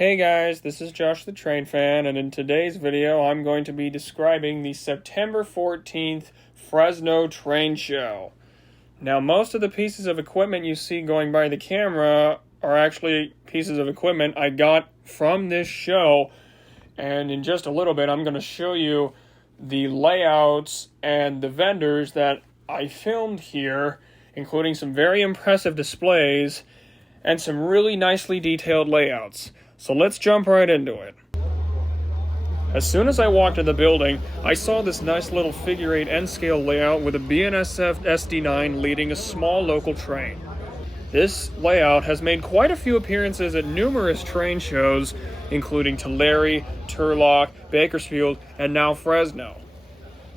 Hey guys, this is Josh the Train Fan, and in today's video I'm going to be describing the September 14th Fresno train show. Now, most of the pieces of equipment you see going by the camera are actually pieces of equipment I got from this show, and in just a little bit I'm going to show you the layouts and the vendors that I filmed here, including some very impressive displays and some really nicely detailed layouts. So let's jump right into it. As soon as I walked in the building, I saw this nice little figure 8 N-scale layout with a BNSF SD9 leading a small local train. This layout has made quite a few appearances at numerous train shows, including Tulare, Turlock, Bakersfield, and now Fresno.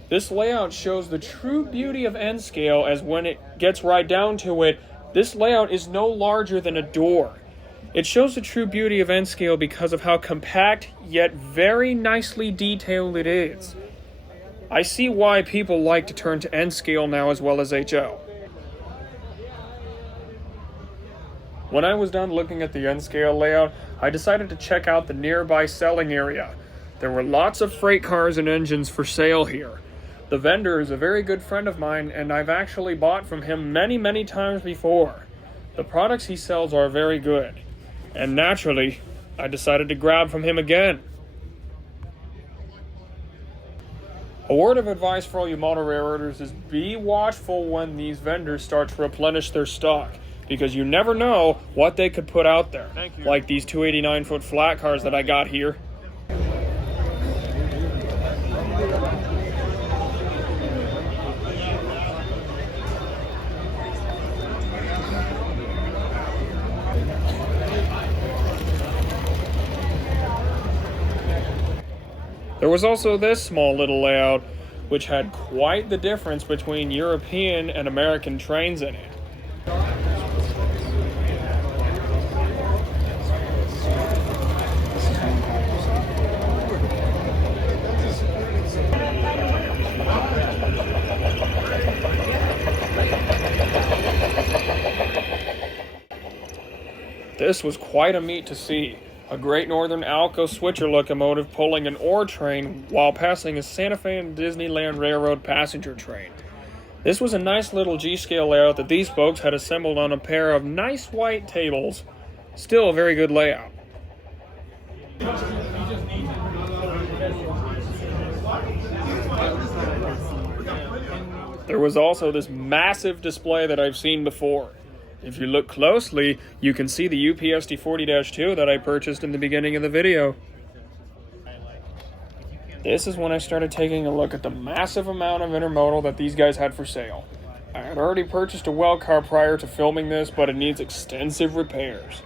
This layout shows the true beauty of N-scale, as when it gets right down to it, this layout is no larger than a door. It shows the true beauty of N-scale because of how compact yet very nicely detailed it is. I see why people like to turn to N-scale now as well as HO. When I was done looking at the N-scale layout, I decided to check out the nearby selling area. There were lots of freight cars and engines for sale here. The vendor is a very good friend of mine, and I've actually bought from him many times before. The products he sells are very good. And naturally, I decided to grab from him again. A word of advice for all you motor railroaders is be watchful when these vendors start to replenish their stock, because you never know what they could put out there. Like these 289-foot flat cars that I got here. There was also this small little layout, which had quite the difference between European and American trains in it. This was quite a meet to see. A Great Northern Alco switcher locomotive pulling an ore train while passing a Santa Fe and Disneyland Railroad passenger train. This was a nice little G-scale layout that these folks had assembled on a pair of nice white tables. Still a very good layout. There was also this massive display that I've seen before. If you look closely, you can see the UPSD 40-2 that I purchased in the beginning of the video. This is when I started taking a look at the massive amount of intermodal that these guys had for sale. I had already purchased a well car prior to filming this, but it needs extensive repairs.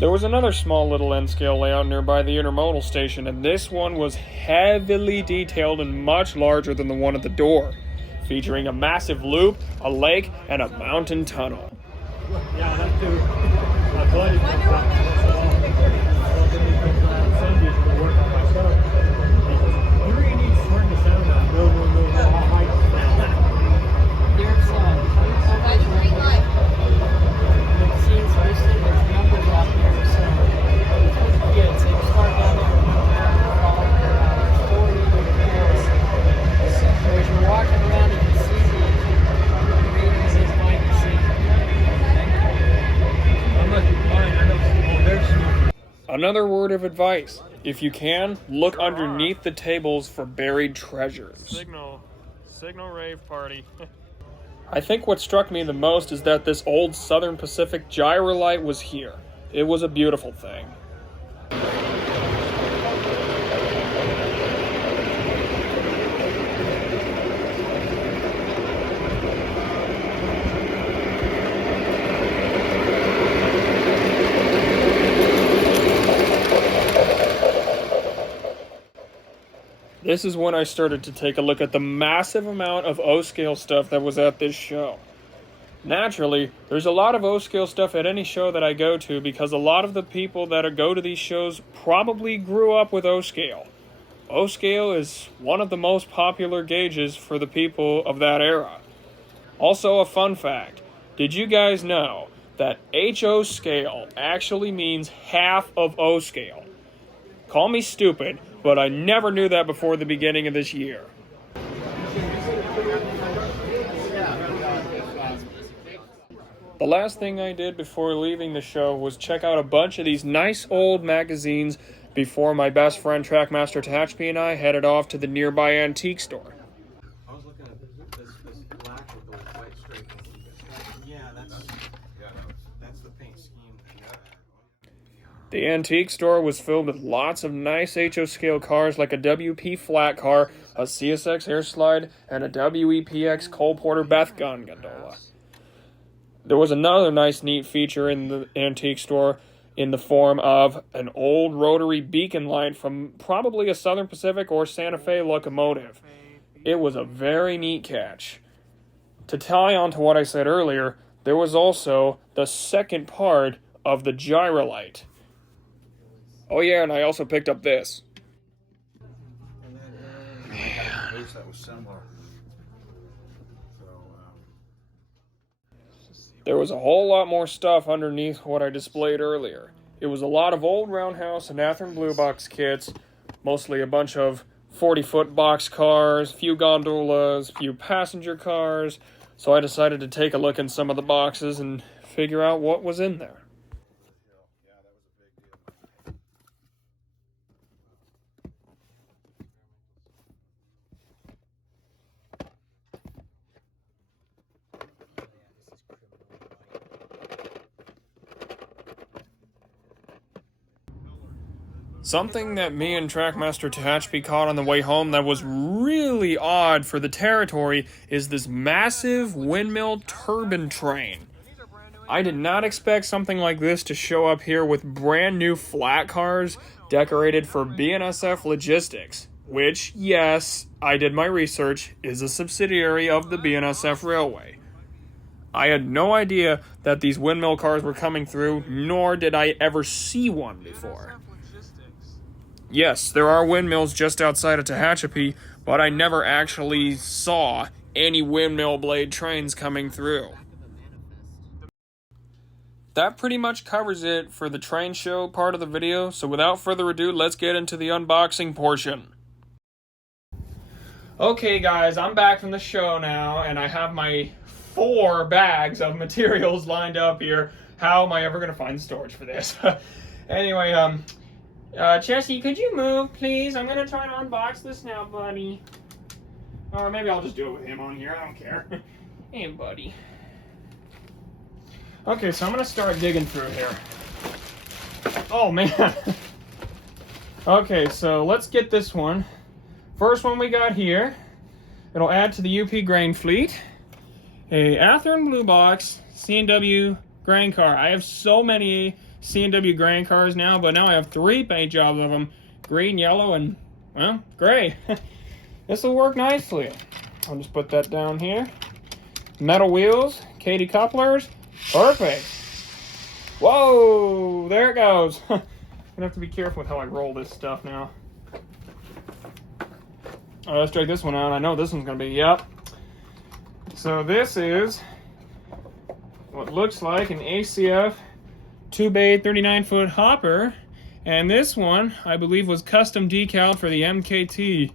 There was another small little N-scale layout nearby the intermodal station, and this one was heavily detailed and much larger than the one at the door, featuring a massive loop, a lake, and a mountain tunnel. Another word of advice, if you can, look underneath the tables for buried treasures. Signal rave party. I think what struck me the most is that this old Southern Pacific gyrolite was here. It was a beautiful thing. This is when I started to take a look at the massive amount of O-scale stuff that was at this show. Naturally, there's a lot of O-scale stuff at any show that I go to because a lot of the people that go to these shows probably grew up with O-scale. O-scale is one of the most popular gauges for the people of that era. Also, a fun fact. Did you guys know that HO scale actually means half of O scale? Call me stupid, but I never knew that before the beginning of this year. The last thing I did before leaving the show was check out a bunch of these nice old magazines before my best friend Trackmaster Tehachapi and I headed off to the nearby antique store. I was looking at this black with the white stripes. Yeah, that's the paint scheme. The antique store was filled with lots of nice HO scale cars like a WP flat car, a CSX air slide, and a WEPX Cole Porter Beth gun gondola. There was another nice neat feature in the antique store in the form of an old rotary beacon light from probably a Southern Pacific or Santa Fe locomotive. It was a very neat catch. To tie on to what I said earlier, there was also the second part of the gyrolight. Oh yeah, and I also picked up this. And then I had a case that was similar. There was a whole lot more stuff underneath what I displayed earlier. It was a lot of old roundhouse and Athearn Blue Box kits, mostly a bunch of 40-foot box cars, few gondolas, few passenger cars, so I decided to take a look in some of the boxes and figure out what was in there. Something that me and Trackmaster Tehachapi caught on the way home that was really odd for the territory is this massive windmill turbine train. I did not expect something like this to show up here with brand new flat cars decorated for BNSF Logistics, which, yes, I did my research, is a subsidiary of the BNSF Railway. I had no idea that these windmill cars were coming through, nor did I ever see one before. Yes, there are windmills just outside of Tehachapi, but I never actually saw any windmill blade trains coming through. That pretty much covers it for the train show part of the video, so without further ado, let's get into the unboxing portion. Okay guys, I'm back from the show now, and I have my 4 bags of materials lined up here. How am I ever going to find storage for this? Anyway, Jesse, could you move, please? I'm going to try to unbox this now, buddy. Or maybe I'll just do it with him on here. I don't care. Hey, buddy. Okay, so I'm going to start digging through here. Oh, man. Okay, so let's get this one. First one we got here. It'll add to the UP grain fleet. A Athearn Blue Box C&W grain car. I have so many C&W grain cars now, but now I have 3 paint jobs of them. Green, yellow, and, well, gray. This will work nicely. I'll just put that down here. Metal wheels, Katy couplers. Perfect. Whoa, there it goes. I'm gonna have to be careful with how I roll this stuff now. Oh, let's drag this one out. I know this one's gonna be, yep. So this is what looks like an ACF 2-bay 39-foot hopper, and this one I believe was custom decaled for the MKT.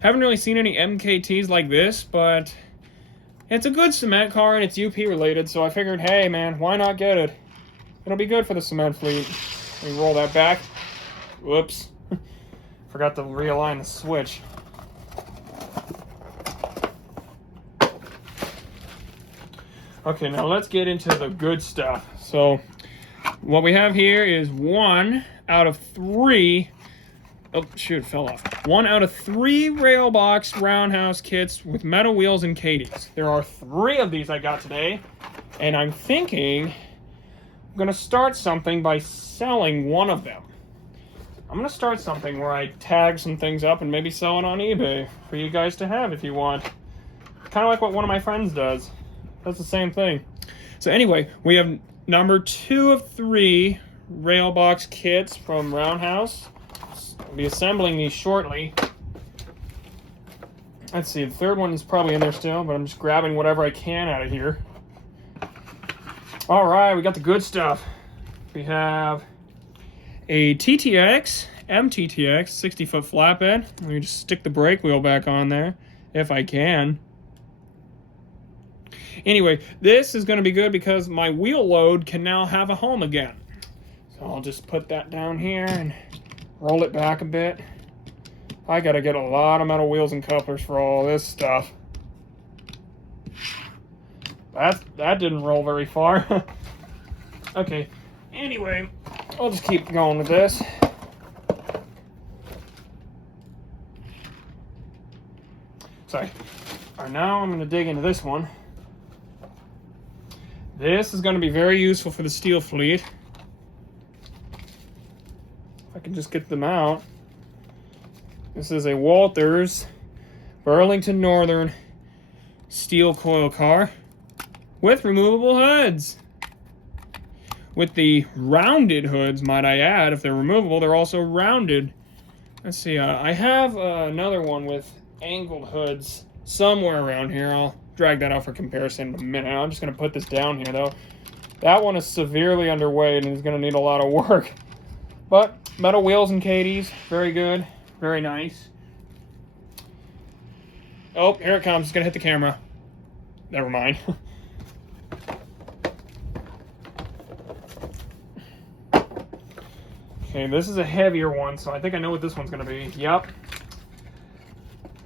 Haven't really seen any MKTs like this, but it's a good cement car and it's UP related, so I figured, hey man, why not get it? It'll be good for the cement fleet. Let me roll that back. Whoops. Forgot to realign the switch. Okay, now let's get into the good stuff. So, what we have here is 1 out of 3. Oh, shoot, it fell off. 1 out of 3 rail box roundhouse kits with metal wheels and Katys. There are 3 of these I got today, and I'm thinking I'm going to start something by selling one of them. I'm going to start something where I tag some things up and maybe sell it on eBay for you guys to have if you want. Kind of like what one of my friends does. That's the same thing. So anyway, we have number 2 of 3 rail box kits from Roundhouse. I'll be assembling these shortly. let's see, the third one is probably in there still, but I'm just grabbing whatever I can out of here. All right, we got the good stuff. We have a TTX, MTTX, 60-foot flatbed. Let me just stick the brake wheel back on there, if I can. Anyway, this is going to be good because my wheel load can now have a home again. So I'll just put that down here and roll it back a bit. I got to get a lot of metal wheels and couplers for all this stuff. That didn't roll very far. Okay, anyway, I'll just keep going with this. Sorry. All right, now I'm going to dig into this one. This is going to be very useful for the steel fleet. If I can just get them out. This is a Walthers Burlington Northern steel coil car with removable hoods. With the rounded hoods, might I add. If they're removable, they're also rounded. Let's see, I have another one with angled hoods somewhere around here. I'll drag that out for comparison in a minute. I'm just going to put this down here, though. That one is severely underweight and is going to need a lot of work. But metal wheels and Katie's, very good, very nice. Oh, here it comes. It's going to hit the camera. Never mind. Okay, this is a heavier one, so I think I know what this one's going to be. Yep.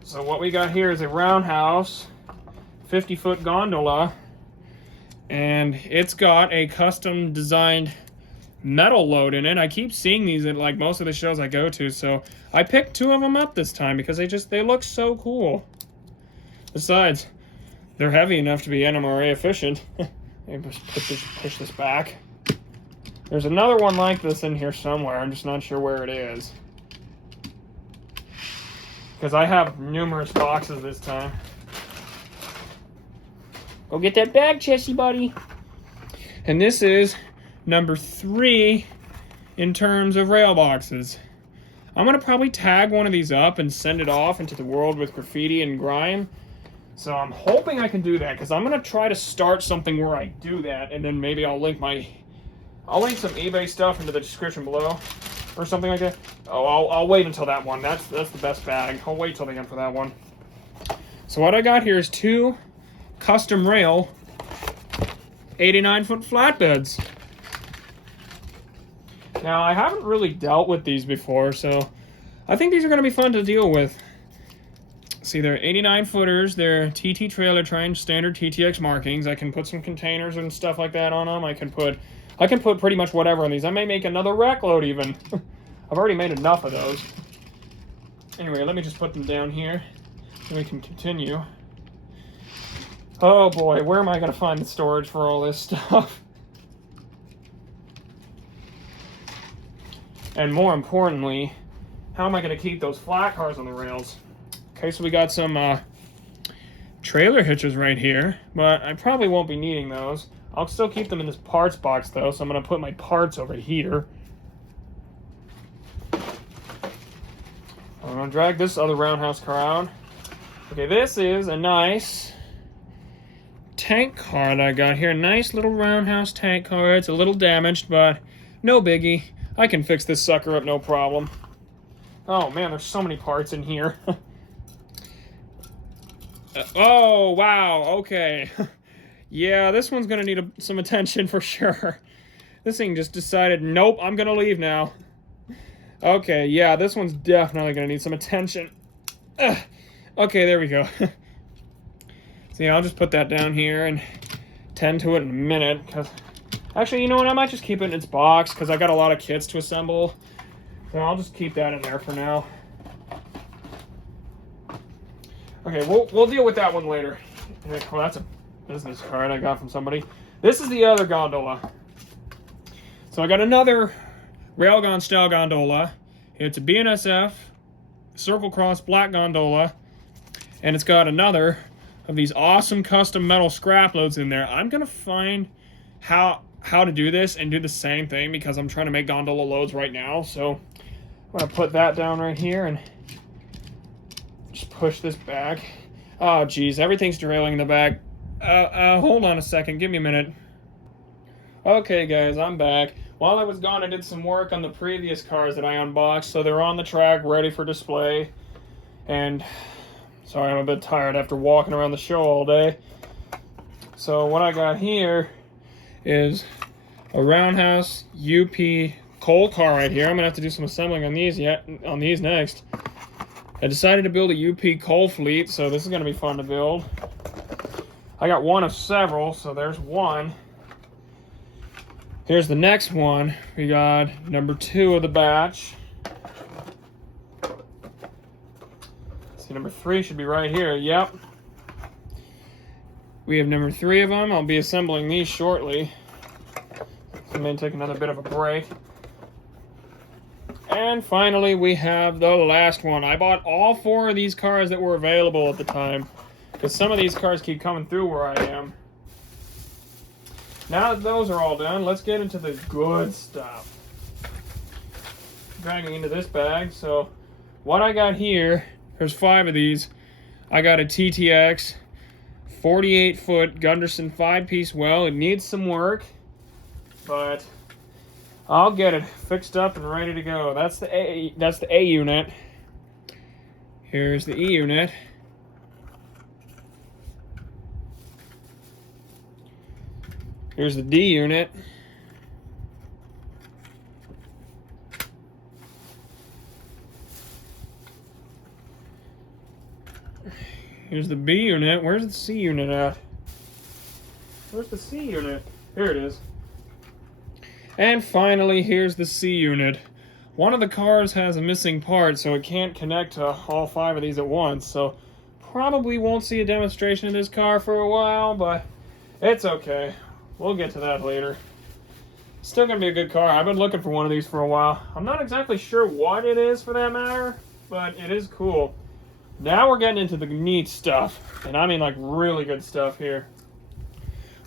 So what we got here is a roundhouse 50-foot gondola, and it's got a custom designed metal load in it. I keep seeing these at like most of the shows I go to, so I picked 2 of them up this time because they look so cool. Besides, they're heavy enough to be NMRA efficient. Let me just push this back. There's another one like this in here somewhere. I'm just not sure where it is, because I have numerous boxes this time. Go get that bag, Chessie buddy. And this is number 3 in terms of rail boxes. I'm going to probably tag one of these up and send it off into the world with graffiti and grime. So I'm hoping I can do that, because I'm going to try to start something where I do that, and then maybe I'll link some eBay stuff into the description below or something like that. Oh, I'll wait until that one. That's the best bag. I'll wait till the end for that one. So what I got here is 2 custom rail 89-foot flatbeds. Now, I haven't really dealt with these before, so I think these are going to be fun to deal with. See, they're 89-footers. They're TT trailer train, standard TTX markings. I can put some containers and stuff like that on them. I can put pretty much whatever on these. I may make another rack load even. I've already made enough of those. Anyway, let me just put them down here so we can continue. Oh boy, where am I going to find the storage for all this stuff? And more importantly, how am I going to keep those flat cars on the rails? Okay, so we got some trailer hitches right here, but I probably won't be needing those. I'll still keep them in this parts box though, so I'm going to put my parts over here. I'm going to drag this other roundhouse car out. Okay, this is a nice tank car that I got here. Nice little roundhouse tank car. It's a little damaged, but no biggie. I can fix this sucker up no problem. Oh man, there's so many parts in here. Oh, wow, okay. Yeah, this one's gonna need some attention for sure. This thing just decided, nope, I'm gonna leave now. Okay, yeah, this one's definitely gonna need some attention. Okay, there we go. See, I'll just put that down here and tend to it in a minute. Actually, you know what? I might just keep it in its box because I got a lot of kits to assemble. So I'll just keep that in there for now. Okay, we'll deal with that one later. Well, that's a business card I got from somebody. This is the other gondola. So I got another railgun style gondola. It's a BNSF circle cross black gondola, and it's got another of these awesome custom metal scrap loads in there. I'm gonna find how to do this and do the same thing because I'm trying to make gondola loads right now. So I'm gonna put that down right here and just push this back. Oh, geez, everything's derailing in the back. Hold on a second. Give me a minute. Okay, guys, I'm back. While I was gone, I did some work on the previous cars that I unboxed, so they're on the track, ready for display. And sorry, I'm a bit tired after walking around the show all day. So what I got here is a Roundhouse UP coal car right here. I'm gonna have to do some assembling on these next. I decided to build a UP coal fleet, so this is gonna be fun to build. I got one of several, so there's one. Here's the next one. We got number 2 of the batch. See, number 3 should be right here. Yep. We have number 3 of them. I'll be assembling these shortly. I may take another bit of a break. And finally, we have the last one. I bought all 4 of these cars that were available at the time, because some of these cars keep coming through where I am. Now that those are all done, let's get into the good stuff. Dragging into this bag. So what I got here, there's 5 of these. I got a TTX 48-foot Gunderson 5-piece well. It needs some work, but I'll get it fixed up and ready to go. That's the A unit. Here's the E unit. Here's the D unit. Here's the B unit. Where's the C unit at? Where's the C unit? Here it is. And finally, here's the C unit. One of the cars has a missing part, so it can't connect to all 5 of these at once. So probably won't see a demonstration of this car for a while, but it's okay. We'll get to that later. Still gonna be a good car. I've been looking for one of these for a while. I'm not exactly sure what it is for that matter, but it is cool. Now we're getting into the neat stuff, and I mean like really good stuff here.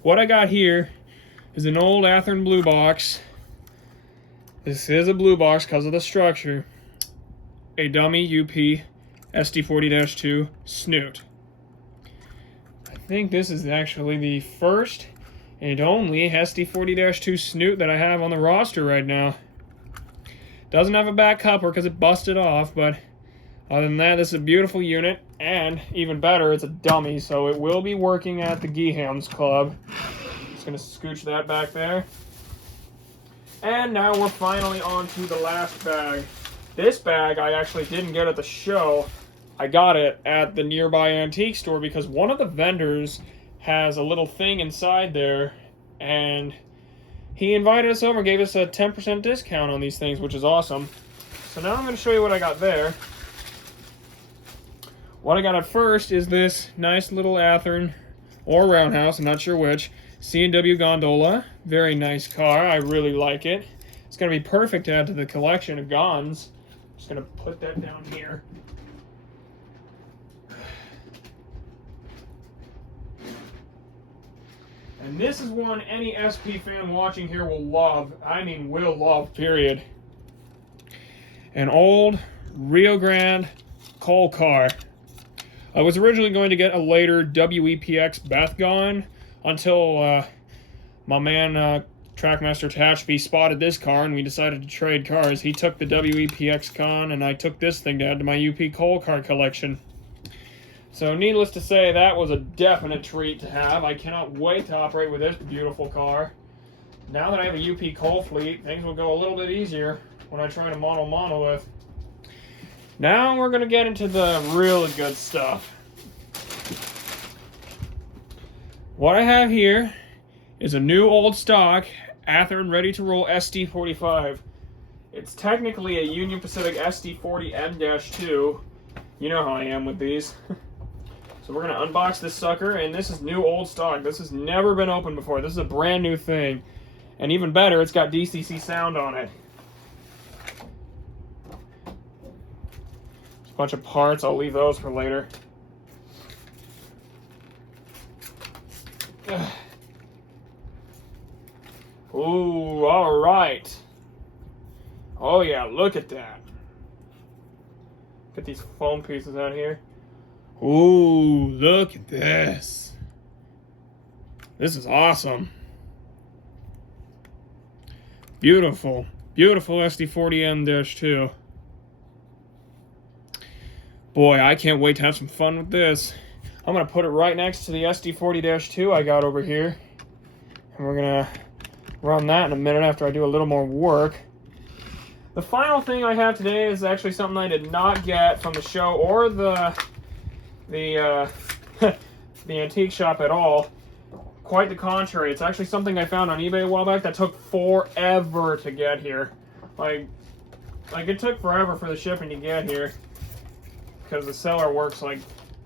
What I got here is an old Athearn blue box. This is a blue box because of the structure. A dummy UP SD40-2 snoot. I think this is actually the first and only SD40-2 snoot that I have on the roster right now. Doesn't have a back coupler because it busted off, but other than that, this is a beautiful unit, and even better, it's a dummy, so it will be working at the Geehams Club. Just gonna scooch that back there. And now we're finally on to the last bag. This bag I actually didn't get at the show. I got it at the nearby antique store because one of the vendors has a little thing inside there, and he invited us over, gave us a 10% discount on these things, which is awesome. So now I'm going to show you what I got there. What I got at first is this nice little Athearn, or Roundhouse, I'm not sure which, C&W Gondola. Very nice car, I really like it. It's going to be perfect to add to the collection of Gonds. Just going to put that down here. And this is one any SP fan watching here will love. I mean, will love, period. An old Rio Grande coal car. I was originally going to get a later WEPX Bethgon until my man Trackmaster Tatchby spotted this car and we decided to trade cars. He took the WEPX Con and I took this thing to add to my UP coal car collection. So needless to say, that was a definite treat to have. I cannot wait to operate with this beautiful car. Now that I have a UP coal fleet, things will go a little bit easier when I try to mono with. Now we're going to get into the really good stuff. What I have here is a new old stock Athearn ready to roll SD45. It's technically a Union Pacific SD40M-2. You know how I am with these. So we're going to unbox this sucker, and this is new old stock. This has never been opened before. This is a brand new thing. And even better, it's got DCC sound on it. There's a bunch of parts. I'll leave those for later. Ooh, all right. Oh yeah, look at that. Get these foam pieces out here. Ooh, look at this. This is awesome. Beautiful. Beautiful SD40M-2. Boy, I can't wait to have some fun with this. I'm going to put it right next to the SD40-2 I got over here. And we're going to run that in a minute after I do a little more work. The final thing I have today is actually something I did not get from the show or the antique shop at all. Quite the contrary. It's actually something I found on eBay a while back that took forever to get here. Like it took forever for the shipping to get here because the seller works like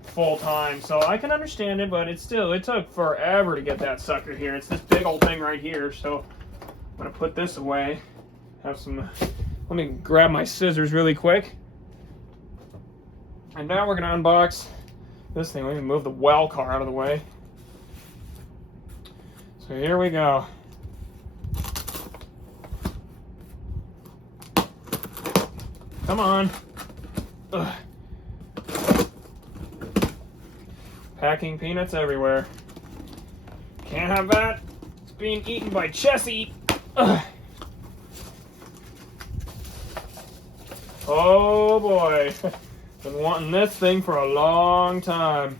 full time. So I can understand it, but it took forever to get that sucker here. It's this big old thing right here. So I'm gonna put this away. Let me grab my scissors really quick. And now we're gonna unbox this thing. Let me move the well car out of the way. So here we go. Come on. Ugh. Packing peanuts everywhere. Can't have that. It's being eaten by Chessie. Ugh. Oh boy. Been wanting this thing for a long time.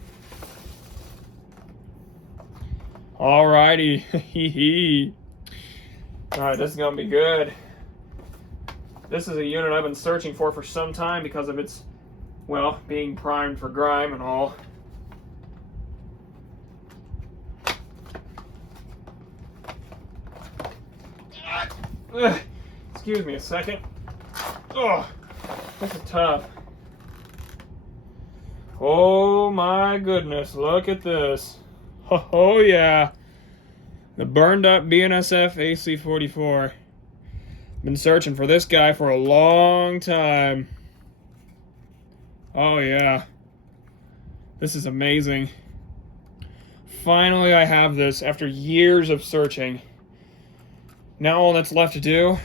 Alrighty. Alright, this is gonna be good. This is a unit I've been searching for some time because of its, well, being primed for grime and all. Ugh. Excuse me a second. Oh, this is tough. Oh my goodness, look at this. Oh yeah. The burned up BNSF AC-44. Been searching for this guy for a long time. Oh yeah. This is amazing. Finally I have this after years of searching. Now all that's left to do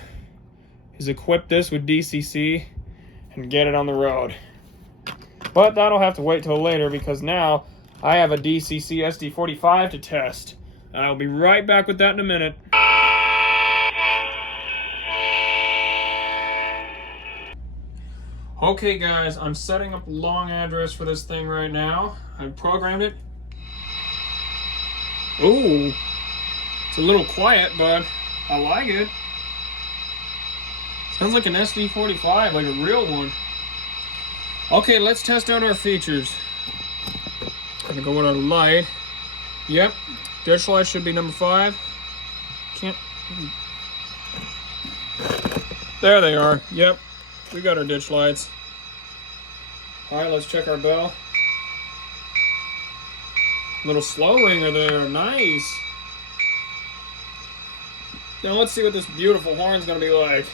is equip this with DCC and get it on the road. But that'll have to wait till later because now I have a DCC SD45 to test. I'll be right back with that in a minute. Okay guys, I'm setting up a long address for this thing right now. I've programmed it. Ooh, it's a little quiet, but I like it. Sounds like an SD45, like a real one. Okay, let's test out our features. Gonna go with our light. Yep, ditch light should be number 5. Can't. There they are. Yep, we got our ditch lights. Alright, let's check our bell. Little slow ringer there, nice. Now let's see what this beautiful horn's gonna be like.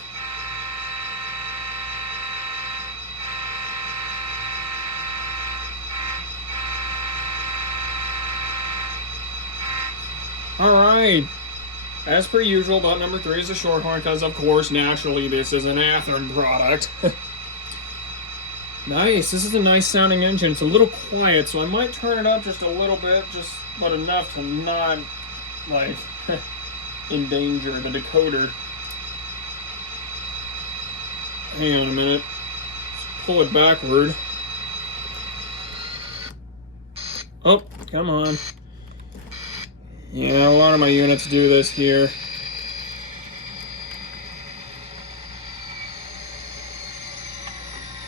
Alright, as per usual, button number 3 is a short horn because, of course, naturally this is an Athearn product. Nice, this is a nice sounding engine. It's a little quiet, so I might turn it up just a little bit, but enough to not, like, endanger the decoder. Hang on a minute. Let's pull it backward. Oh, come on. Yeah, a lot of my units do this here.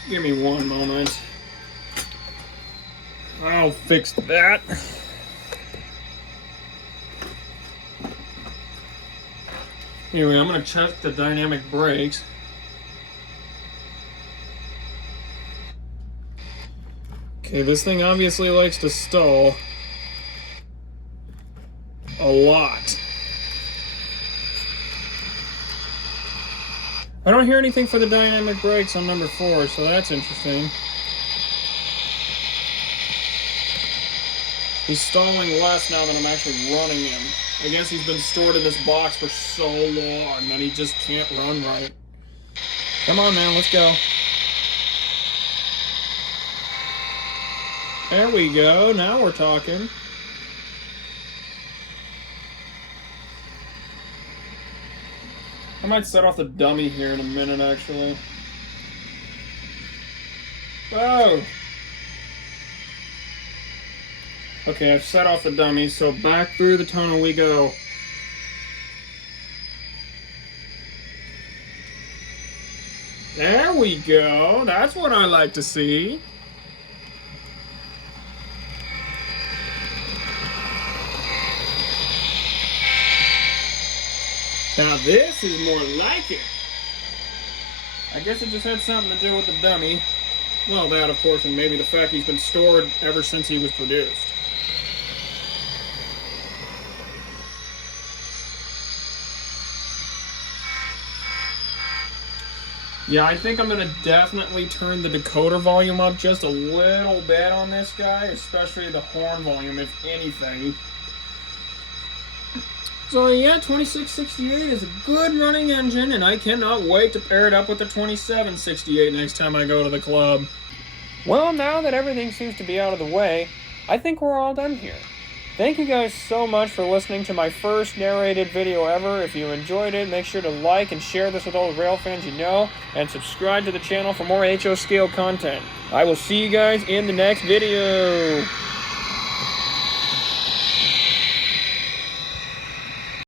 Give me one moment. I'll fix that. Anyway, I'm going to check the dynamic brakes. Okay, this thing obviously likes to stall. A lot. I don't hear anything for the dynamic brakes on number 4, so that's interesting. He's stalling less now than I'm actually running him. I guess he's been stored in this box for so long that he just can't run right. Come on, man, let's go. There we go. Now we're talking. I might set off the dummy here in a minute, actually. Oh! Okay, I've set off the dummy, so back through the tunnel we go. There we go. That's what I like to see. Now this is more like it. I guess it just had something to do with the dummy. Well, that of course, and maybe the fact he's been stored ever since he was produced. Yeah, I think I'm going to definitely turn the decoder volume up just a little bit on this guy, especially the horn volume, if anything. So yeah, 2668 is a good running engine, and I cannot wait to pair it up with the 2768 next time I go to the club. Well, now that everything seems to be out of the way, I think we're all done here. Thank you guys so much for listening to my first narrated video ever. If you enjoyed it, make sure to like and share this with all the rail fans you know, and subscribe to the channel for more HO scale content. I will see you guys in the next video.